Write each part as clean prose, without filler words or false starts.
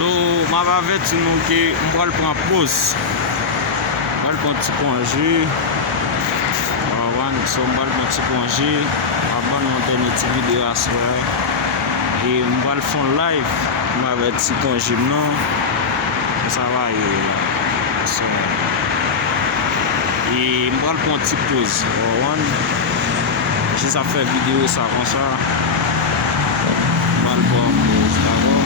So, ma va averti nou ke m'pral pran pause. M'pral pran ti congé. So m'pral pran ti congé. Avant nou dernier ti vidéo à soir. Et m'pral fon live. M'averti congé non. Ça va so, et m'pral pran ti pause. Si ça fait vidéo ça comme ça. M'pral pran pause, d'accord?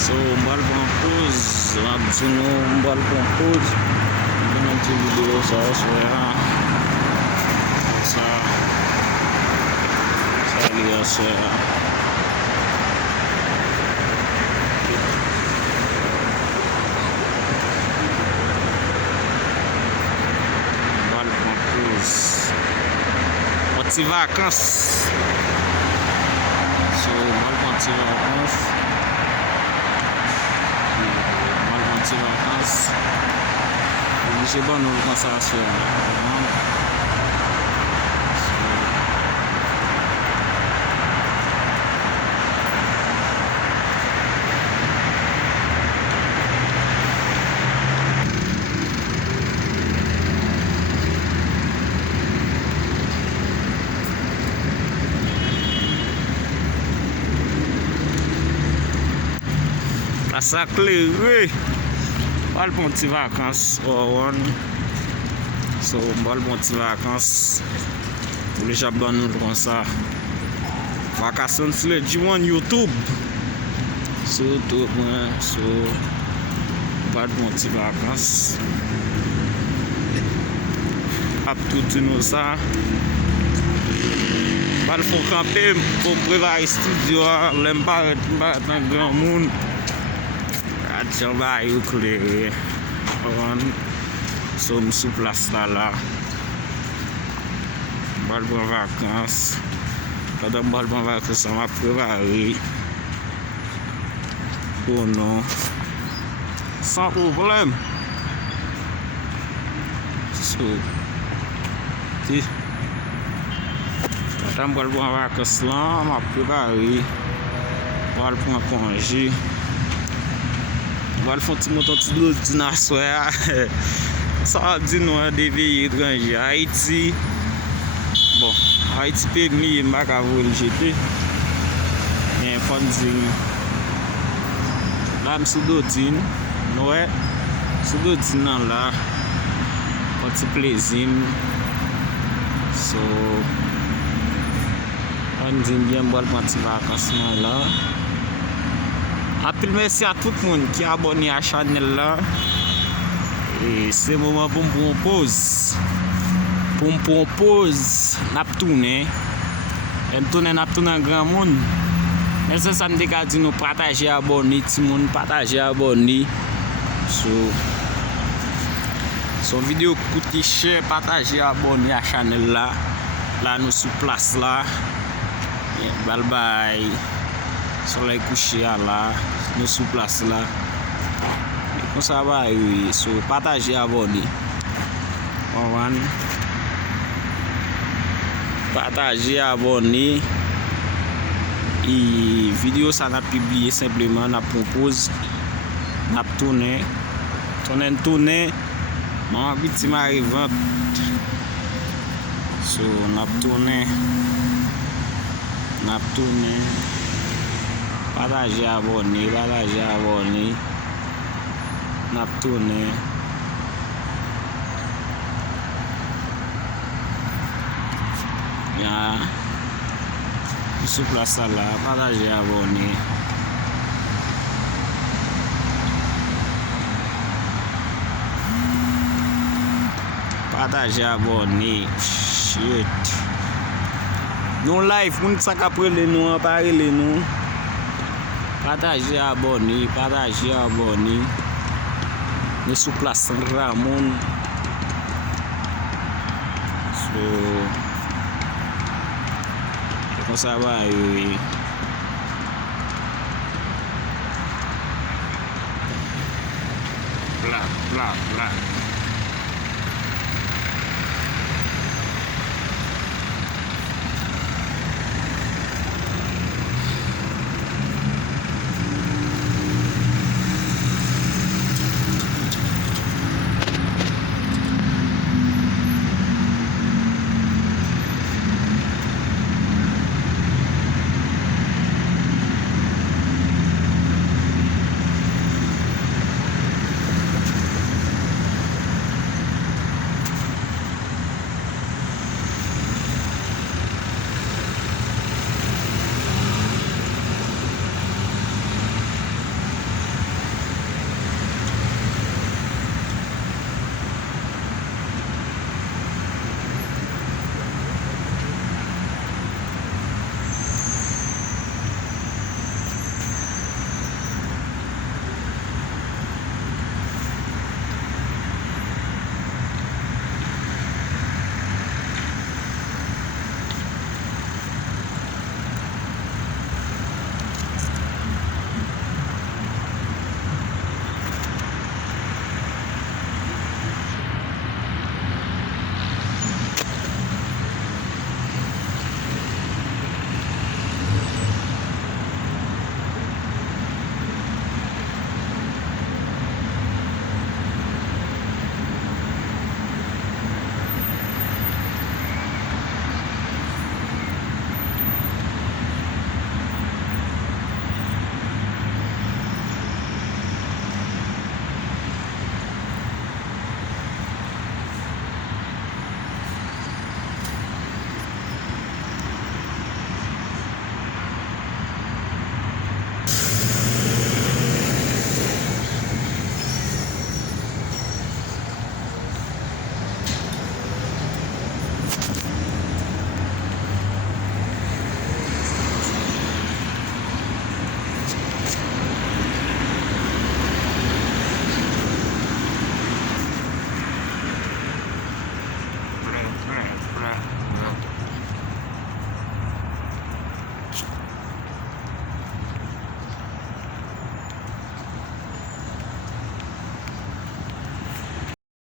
So, m'bal pran pause, m'bal pran pause, m'bal ti vidéo ça li a soya. M'bal pran pause. Ti vacances. So, m'bal pran ti vacances. Ti vacances. Je bon nou kon sa aswe. La sa kle, m'pral pon ti vacances So m'pral pon ti vacances. Pou le jab ban nou kon sa. Vacation sle di wan YouTube. So m'pral pon ti vacances. Ap touti nou sa. M'pral fon kampe pou prepare studio lem paret nan gran moun. Jan ba yu kle. So m sou plas la. M'bal pran vacances. Kada m'bal pran vacances sa ma prepare. Pour nou. Sans problème. So. Kada m'bal pran vacances la, ma prepare. M'bal pran congé. M'bal fon ti moton ti do di na soya. Ça dit nous devait étranger Haïti. Bon, Haïti permis m'a ka voler jeter. Mais fon di là m'sou dotine. Ouais. Sou dotine nan là. Petit plaisir. So on dit bien m'bal prendre ti vacances là. Apil merci à tout le monde qui est abonné à la chaîne là. Et c'est le moment pour me pause. Pour me pause, n'a tourné. Et tourner n'a tourné en grand monde. Mais c'est ça me dit nous partager abonné, tout le monde partager abonné. Son vidéo coûte cher, partager abonné à la chaîne là. Là nous sous place là. Bye bye. Soleil couché là, nous sous place là. Comme ça va, so partager abonné. Partager abonné. Et vidéo ça n'a publié simplement, n'a propose, n'a tourné, mon victime arrivante. So n'a tourné. Partager abonné. N'a tourné. Ya. Sous place là, partager abonné. Partager abonné. Shit. Non live, moun sa ka prele nou, parele nou. Pataje aboni. Ni sou plas San Ramon. So kon sa va yo. Bla bla bla.